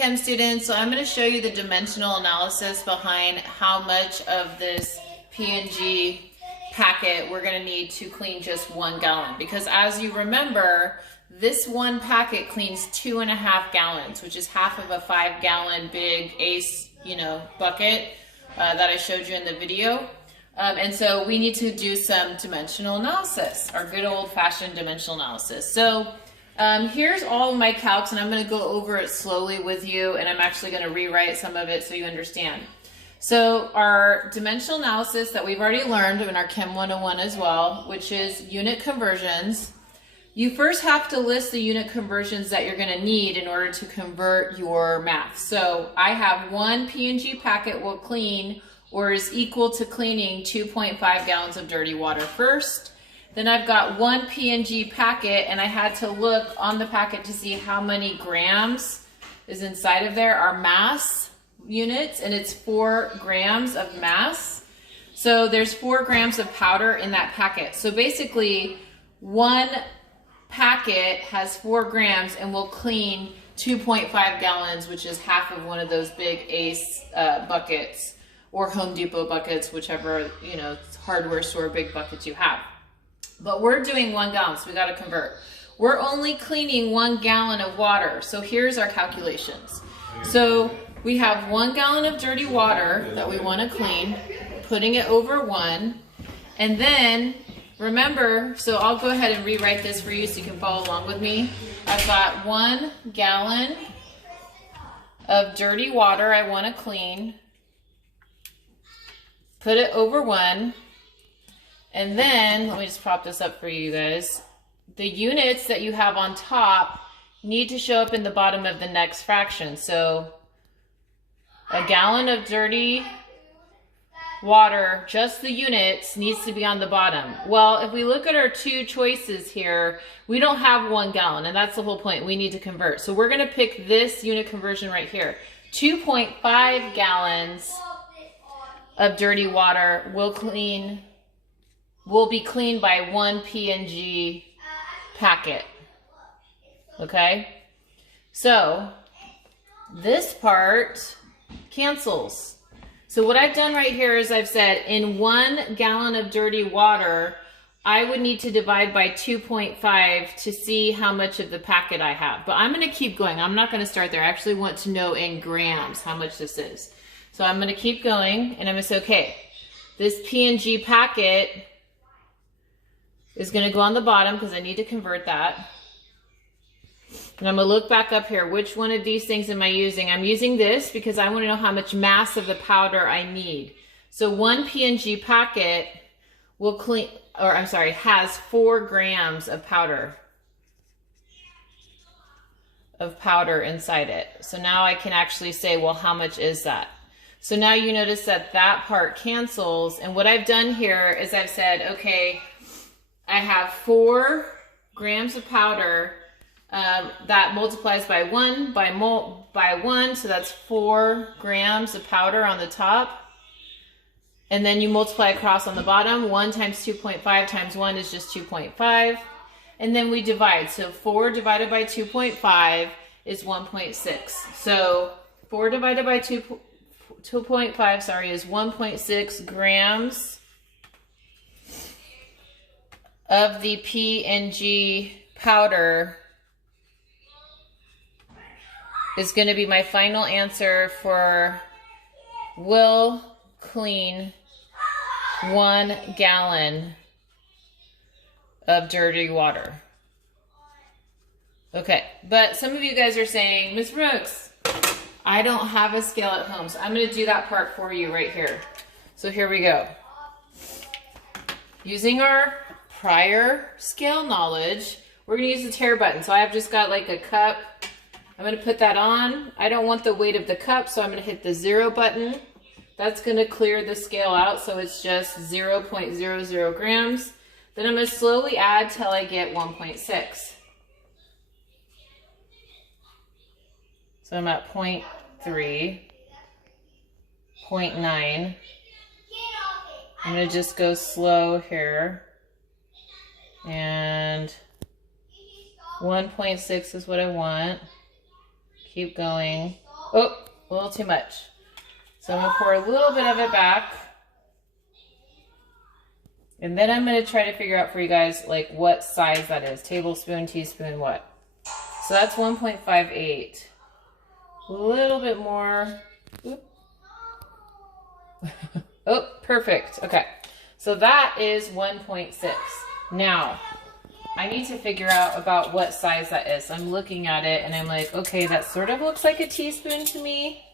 Chem students, so I'm going to show you the dimensional analysis behind how much of this P&G packet we're going to need to clean just 1 gallon. Because as you remember, this one packet cleans 2.5 gallons, which is half of a 5-gallon big ACE, bucket that I showed you in the video. And so we need to do some dimensional analysis, our good old-fashioned dimensional analysis. So here's all of my calcs, and I'm going to go over it slowly with you, and I'm actually going to rewrite some of it so you understand. So our dimensional analysis that we've already learned in our Chem 101 as well, which is unit conversions. You first have to list the unit conversions that you're going to need in order to convert your math. So I have 1 P&G packet will clean or is equal to cleaning 2.5 gallons of dirty water first. Then I've got 1 P&G packet, and I had to look on the packet to see how many grams is inside of there, our mass units, and it's 4 grams of mass. So there's 4 grams of powder in that packet. So basically, 1 packet has 4 grams and will clean 2.5 gallons, which is half of one of those big ACE buckets or Home Depot buckets, whichever, hardware store big buckets you have. But we're doing 1 gallon, so we got to convert. We're only cleaning 1 gallon of water. So here's our calculations. So we have 1 gallon of dirty water that we want to clean, putting it over 1. And then, remember, so I'll go ahead and rewrite this for you so you can follow along with me. I've got 1 gallon of dirty water I want to clean, put it over 1. And then, let me just prop this up for you guys. The units that you have on top need to show up in the bottom of the next fraction. So, a gallon of dirty water, just the units, needs to be on the bottom. Well, if we look at our 2 choices here, we don't have 1 gallon, and that's the whole point. We need to convert. So we're going to pick this unit conversion right here. 2.5 gallons of dirty water will be cleaned by 1 P&G packet. Okay? So this part cancels. So what I've done right here is I've said in 1 gallon of dirty water, I would need to divide by 2.5 to see how much of the packet I have. But I'm going to keep going. I'm not going to start there. I actually want to know in grams how much this is. So I'm going to keep going, and I'm going to say, okay, this P&G packet is going to go on the bottom because I need to convert that. And I'm going to look back up here. Which one of these things am I using? I'm using this because I want to know how much mass of the powder I need. So 1 P&G packet will has 4 grams of powder inside it. So now I can actually say, well, how much is that? So now you notice that that part cancels. And what I've done here is I've said, okay, I have 4 grams of powder. That multiplies by 1 by 1, so that's 4 grams of powder on the top. And then you multiply across on the bottom. 1 times 2.5 times 1 is just 2.5. And then we divide. So 4 divided by 2.5 is 1.6. So 4 divided by 2.5, is 1.6 grams of the P&G powder is going to be my final answer for will clean 1 gallon of dirty water. Okay, but some of you guys are saying, Ms. Brooks, I don't have a scale at home, so I'm going to do that part for you right here. So here we go. Using our prior scale knowledge, we're going to use the tare button. So I've just got like a cup. I'm going to put that on. I don't want the weight of the cup, so I'm going to hit the 0 button. That's going to clear the scale out, so it's just 0.00 grams. Then I'm going to slowly add till I get 1.6. So I'm at 0.3, 0.9. I'm going to just go slow here. And 1.6 is what I want. Keep going. Oh, a little too much. So I'm gonna pour a little bit of it back. And then I'm gonna try to figure out for you guys like what size that is. Tablespoon, teaspoon, what? So that's 1.58. A little bit more. Oop. Oh, perfect. Okay. So that is 1.6. Now, I need to figure out about what size that is. I'm looking at it and I'm like, okay, that sort of looks like a teaspoon to me.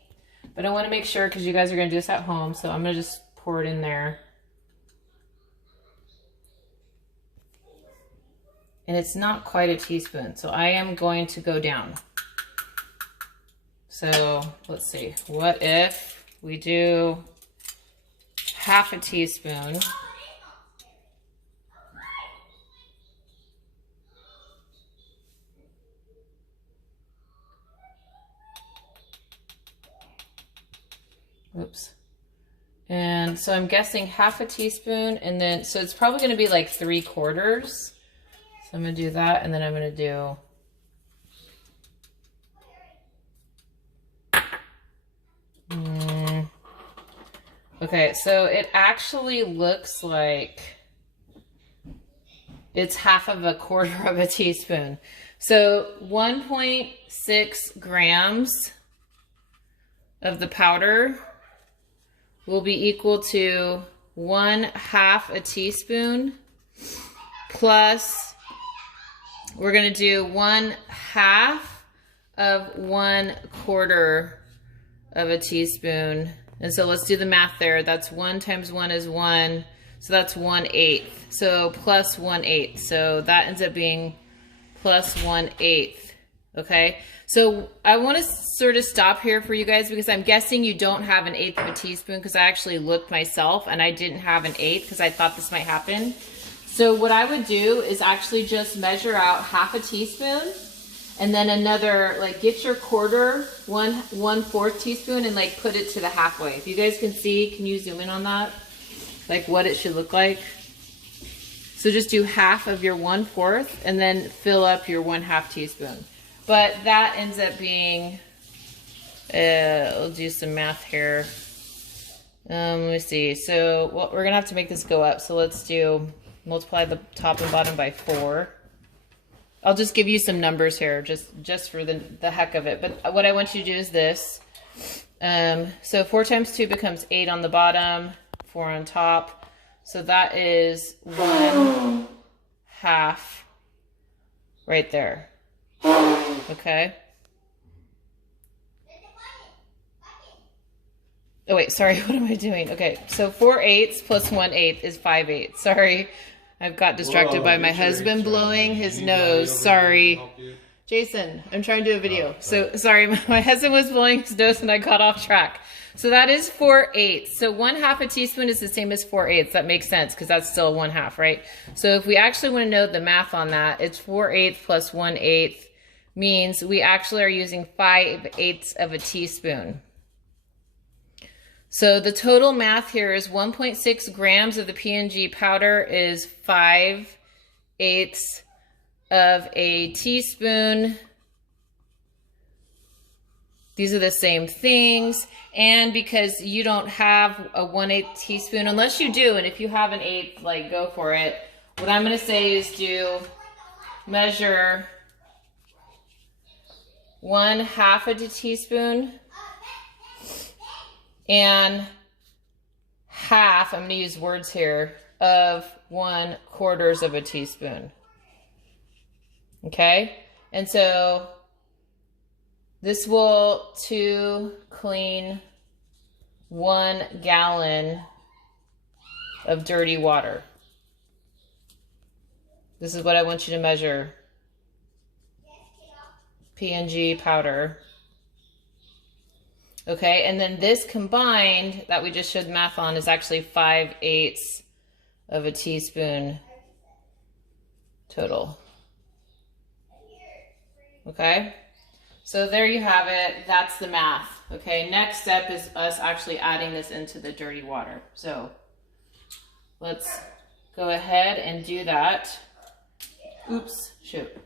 But I want to make sure because you guys are going to do this at home. So I'm going to just pour it in there. And it's not quite a teaspoon. So I am going to go down. So let's see. What if we do half a teaspoon? Oops. And so I'm guessing half a teaspoon, and then, so it's probably going to be like 3/4. So I'm going to do that, and then I'm going to do... Okay, so it actually looks like it's 1/4 of a teaspoon. So 1.6 grams of the powder will be equal to 1/2 a teaspoon plus we're going to do 1/2 of 1/4 of a teaspoon. And so let's do the math there. That's 1 times 1 is 1. So that's 1/8. So plus 1/8. So that ends up being plus 1/8. Okay. So I want to sort of stop here for you guys because I'm guessing you don't have 1/8 of a teaspoon because I actually looked myself and I didn't have 1/8 because I thought this might happen. So what I would do is actually just measure out 1/2 teaspoon and then another, like get your 1/4 teaspoon and like put it to the halfway. If you guys can see, can you zoom in on that? Like what it should look like. So just do 1/2 of your 1/4 and then fill up your 1/2 teaspoon. But that ends up being, we'll do some math here. Let me see. So well, we're gonna have to make this go up. So let's do, multiply the top and bottom by 4. I'll just give you some numbers here, just for the heck of it. But what I want you to do is this. So 4 times 2 becomes 8 on the bottom, 4 on top. So that is 1/2 right there. Okay. Oh wait, sorry, what am I doing? Okay, so 4/8 plus 1/8 is 5/8. Sorry, I've got distracted by my husband blowing his nose. Sorry. Jason, I'm trying to do a video. So sorry, my husband was blowing his nose and I got off track. So that is 4/8. So 1/2 a teaspoon is the same as 4/8. That makes sense because that's still 1/2, right? So if we actually want to know the math on that, it's 4/8 plus 1/8 means we actually are using 5/8 of a teaspoon. So the total math here is 1.6 grams of the P&G powder is 5/8 of a teaspoon. These are the same things. And because you don't have a 1/8 teaspoon, unless you do, and if you have 1/8, like go for it. What I'm going to say is measure 1/2 of a teaspoon and half, I'm going to use words here, of 1/4 of a teaspoon. Okay? And so this will clean 1 gallon of dirty water. This is what I want you to measure. P&G powder. Okay, and then this combined that we just showed math on is actually 5/8 of a teaspoon total. Okay, so there you have it. That's the math. Okay, next step is us actually adding this into the dirty water. So let's go ahead and do that. Oops, shoot.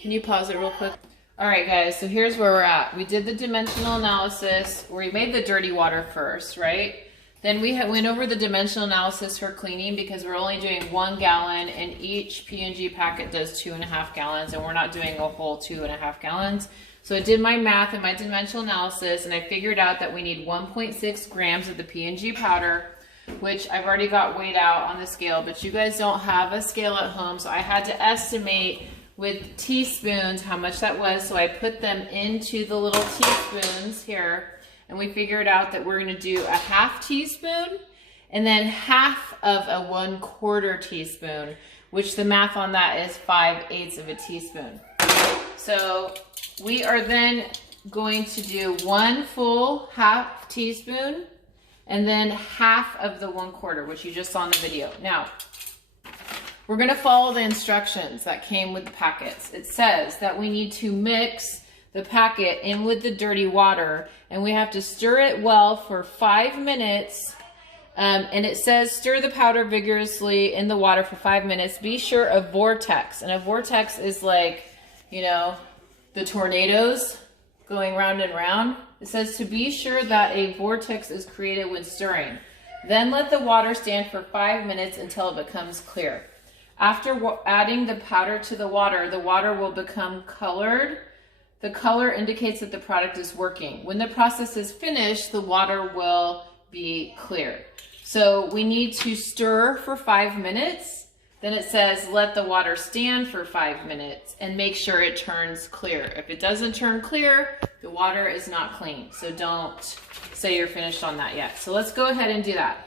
Can you pause it real quick? All right, guys, so here's where we're at. We did the dimensional analysis. We made the dirty water first, right? Then we went over the dimensional analysis for cleaning because we're only doing 1 gallon and each P&G packet does 2.5 gallons and we're not doing a whole 2.5 gallons. So I did my math and my dimensional analysis and I figured out that we need 1.6 grams of the P&G powder, which I've already got weighed out on the scale, but you guys don't have a scale at home, so I had to estimate with teaspoons how much that was. So I put them into the little teaspoons here. And we figured out that we're gonna do a 1/2 teaspoon and then half of a 1/4 teaspoon, which the math on that is 5/8 of a teaspoon. So we are then going to do 1 full 1/2 teaspoon and then half of the 1/4, which you just saw in the video. Now, we're gonna follow the instructions that came with the packets. It says that we need to mix the packet in with the dirty water and we have to stir it well for 5 minutes. And it says stir the powder vigorously in the water for 5 minutes. Be sure a vortex, and a vortex is like, you know, the tornadoes going round and round. It says to be sure that a vortex is created when stirring. Then let the water stand for 5 minutes until it becomes clear. After adding the powder to the water will become colored. The color indicates that the product is working. When the process is finished, the water will be clear. So we need to stir for 5 minutes. Then it says let the water stand for 5 minutes and make sure it turns clear. If it doesn't turn clear, the water is not clean. So don't say you're finished on that yet. So let's go ahead and do that.